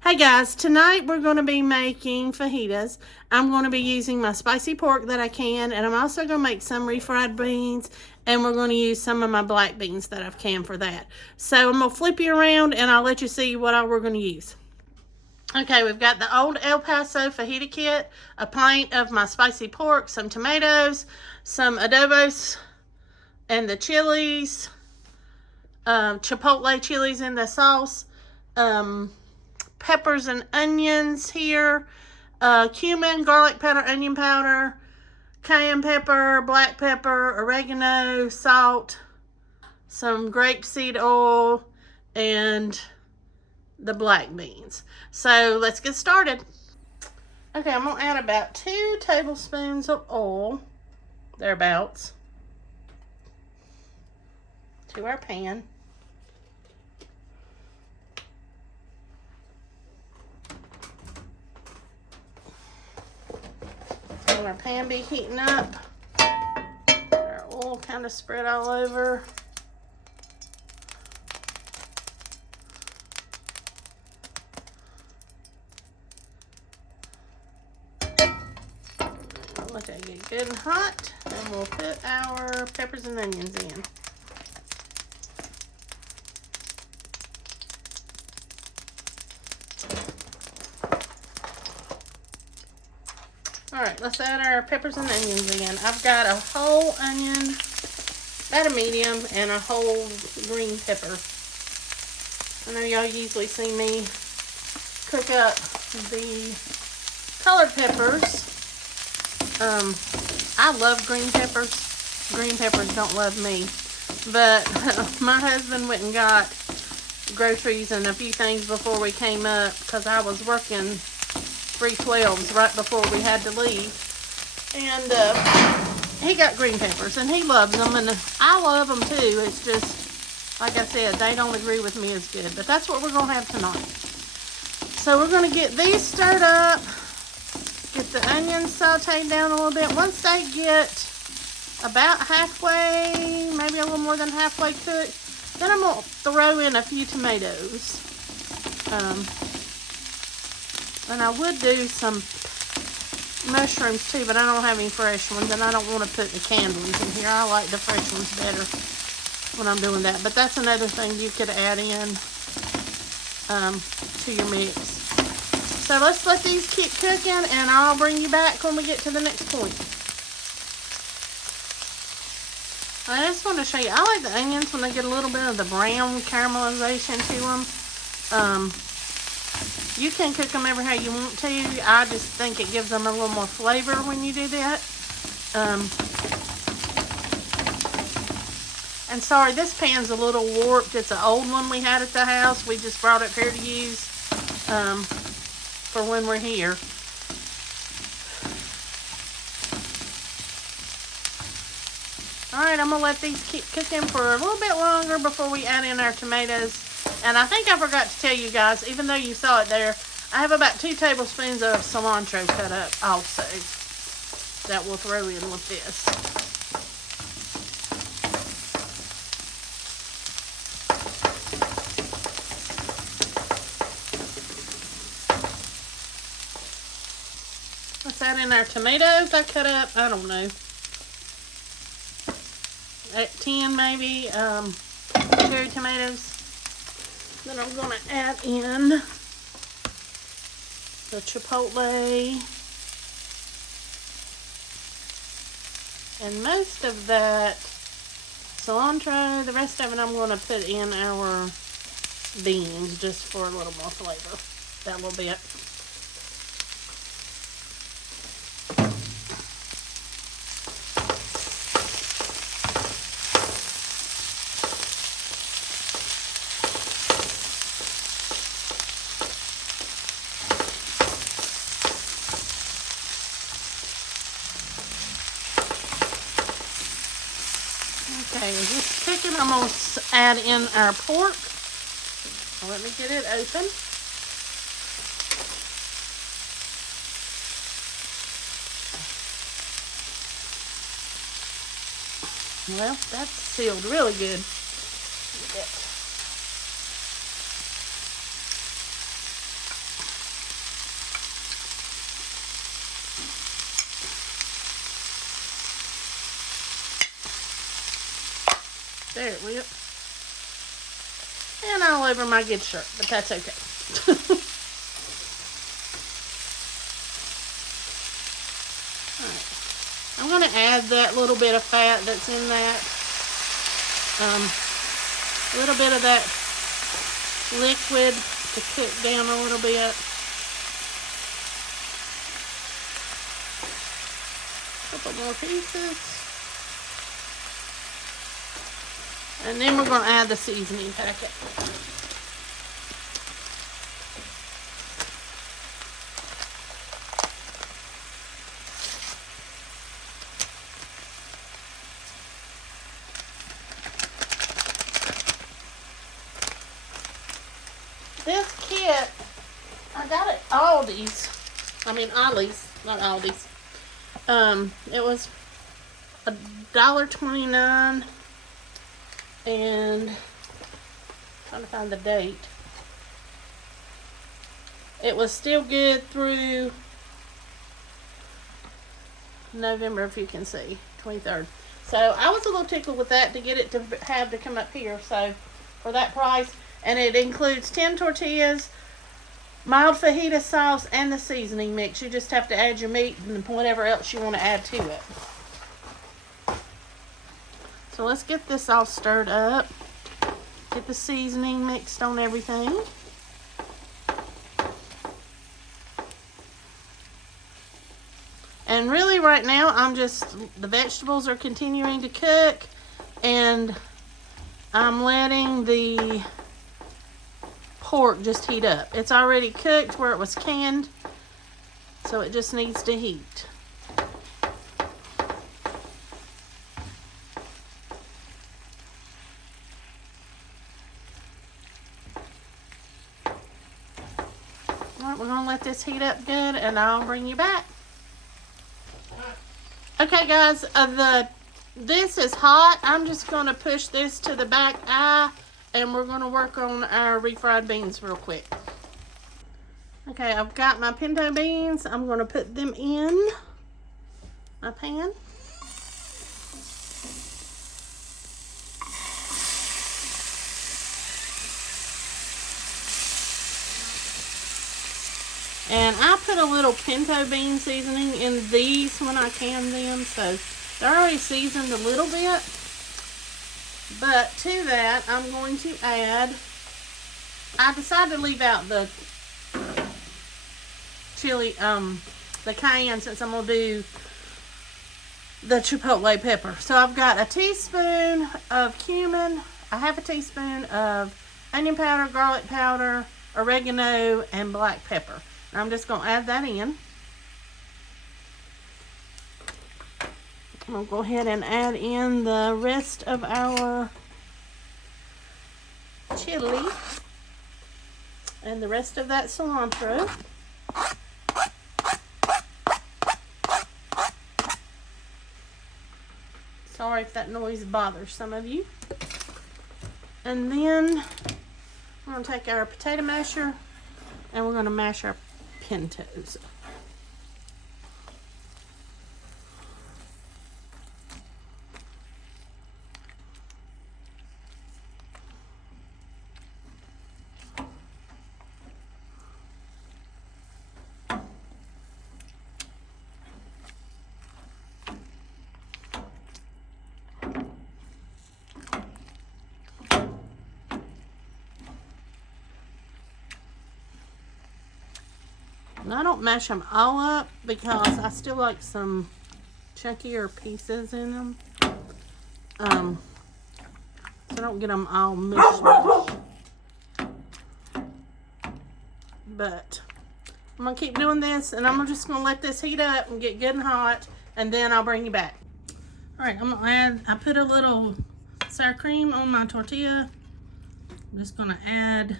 Hey guys, tonight we're going to be making fajitas. I'm going to be using my spicy pork that I can, and I'm also going to make some refried beans, and we're going to use some of my black beans that I've canned for that. So I'm going to flip you around and I'll let you see what all we're going to use. Okay, we've got the old El Paso fajita kit, a pint of my spicy pork, some tomatoes, some adobos, and the chilies, chipotle chilies in the sauce, peppers and onions here, cumin, garlic powder, onion powder, cayenne pepper, black pepper, oregano, salt, some grapeseed oil, and the black beans. So let's get started. Okay, I'm going to add about 2 tablespoons of oil, thereabouts, to our pan. Let our pan be heating up. Our oil kind of spread all over. Let that get good and hot, and we'll put our peppers and onions in. Alright, let's add our peppers and onions in. I've got a whole onion, about a medium, and a whole green pepper. I know y'all usually see me cook up the colored peppers. I love green peppers. Green peppers don't love me. But my husband went and got groceries and a few things before we came up because I was working 312s right before we had to leave. And he got green peppers and he loves them, and I love them too. It's just, like I said, they don't agree with me as good. But that's what we're going to have tonight. So we're going to get these stirred up. Get the onions sauteed down a little bit. Once they get about halfway, maybe a little more than halfway cooked, then I'm going to throw in a few tomatoes. And I would do some mushrooms too, but I don't have any fresh ones, and I don't want to put the canned ones in here. I like the fresh ones better when I'm doing that. But that's another thing you could add in to your mix. So let's let these keep cooking, and I'll bring you back when we get to the next point. I just want to show you, I like the onions when they get a little bit of the brown caramelization to them. You can cook them ever how you want to. I just think it gives them a little more flavor when you do that. And sorry, this pan's a little warped. It's an old one we had at the house. We just brought it here to use for when we're here. Alright, I'm going to let these keep cooking for a little bit longer before we add in our tomatoes. And I think I forgot to tell you guys, even though you saw it there, I have about 2 tablespoons of cilantro cut up also that we'll throw in with this. Let's add in our tomatoes. I cut up, I don't know, at 10 maybe, cherry tomatoes. Then I'm going to add in the chipotle and most of that cilantro. The rest of it I'm going to put in our beans just for a little more flavor. That little bit. Okay, as it's cooking, I'm going to add in our pork. Let me get it open. Well, that's sealed really good. There it will. And all over my good shirt, but that's okay. Alright. I'm going to add that little bit of fat that's in that. A little bit of that liquid to cook down a little bit. Couple more pieces. And then we're going to add the seasoning packet. This kit, I got it Aldi's. I mean Ollie's, not Aldi's. It was $1.29, and I'm trying to find the date. It was still good through November, if you can see, 23rd. So I was a little tickled with that to get it to have to come up here. So for that price, and it includes 10 tortillas, mild fajita sauce, and the seasoning mix. You just have to add your meat and whatever else you want to add to it. So let's get this all stirred up. Get the seasoning mixed on everything. And really right now, the vegetables are continuing to cook, and I'm letting the pork just heat up. It's already cooked where it was canned, so it just needs to heat. Alright, we're going to let this heat up good, and I'll bring you back. Okay guys, this is hot. I'm just going to push this to the back eye, and we're going to work on our refried beans real quick. Okay, I've got my pinto beans. I'm going to put them in my pan. And I put a little pinto bean seasoning in these when I can them, so they're already seasoned a little bit. But to that, I'm going to add, I decided to leave out the chili, the cayenne, since I'm going to do the chipotle pepper. So I've got a teaspoon of cumin, a half a teaspoon of onion powder, garlic powder, oregano, and black pepper. And I'm just going to add that in. I'll go ahead and add in the rest of our chili and the rest of that cilantro. Sorry if that noise bothers some of you. And then we're going to take our potato masher and we're going to mash our pintos. And I don't mash them all up because I still like some chunkier pieces in them. So I don't get them all mushed. But I'm going to keep doing this, and I'm just going to let this heat up and get good and hot, and then I'll bring you back. Alright, I'm going to add, I put a little sour cream on my tortilla. I'm just going to add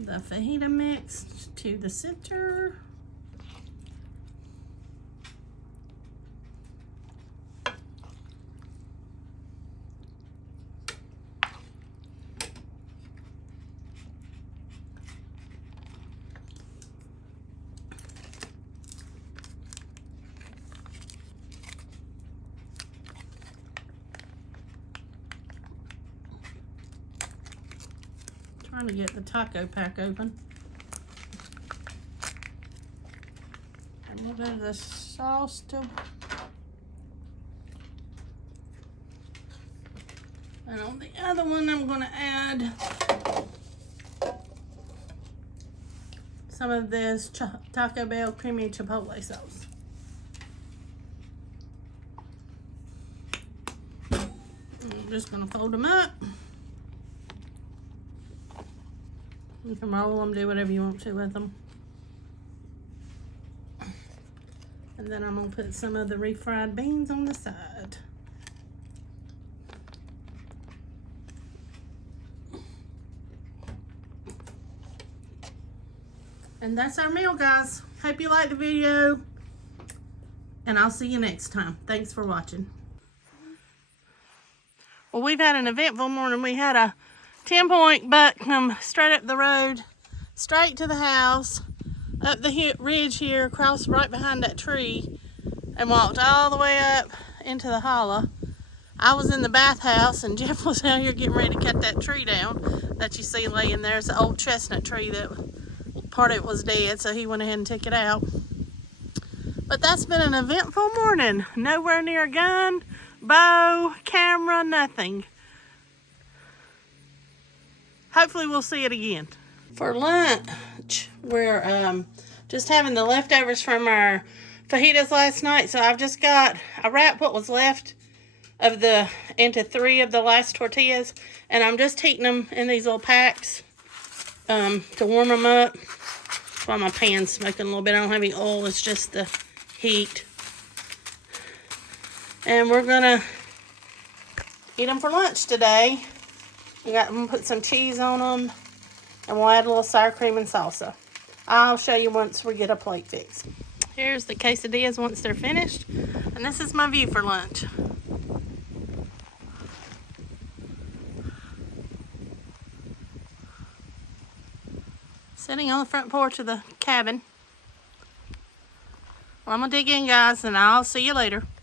the fajita mix to the center. Trying to get the taco pack open. A little bit of the sauce to... And on the other one, I'm going to add some of this Taco Bell creamy chipotle sauce. I'm just going to fold them up. You can roll them, do whatever you want to with them. And then I'm going to put some of the refried beans on the side. And that's our meal, guys. Hope you liked the video. And I'll see you next time. Thanks for watching. Well, we've had an eventful morning. We had a 10-point buck come straight up the road, straight to the house, up the ridge here, across right behind that tree, and walked all the way up into the hollow. I was in the bathhouse, and Jeff was out here getting ready to cut that tree down that you see laying there. It's an old chestnut tree that part of it was dead, so he went ahead and took it out. But that's been an eventful morning. Nowhere near a gun, bow, camera, nothing. Hopefully we'll see it again. For lunch, we're just having the leftovers from our fajitas last night. So I've just got, I wrapped what was left of into 3 of the last tortillas, and I'm just heating them in these little packs to warm them up. That's why my pan's smoking a little bit. I don't have any oil, it's just the heat. And we're gonna eat them for lunch today. I'm gonna put some cheese on them, and we'll add a little sour cream and salsa. I'll show you once we get a plate fixed. Here's the quesadillas once they're finished, and this is my view for lunch. Sitting on the front porch of the cabin. Well, I'm gonna dig in, guys, and I'll see you later.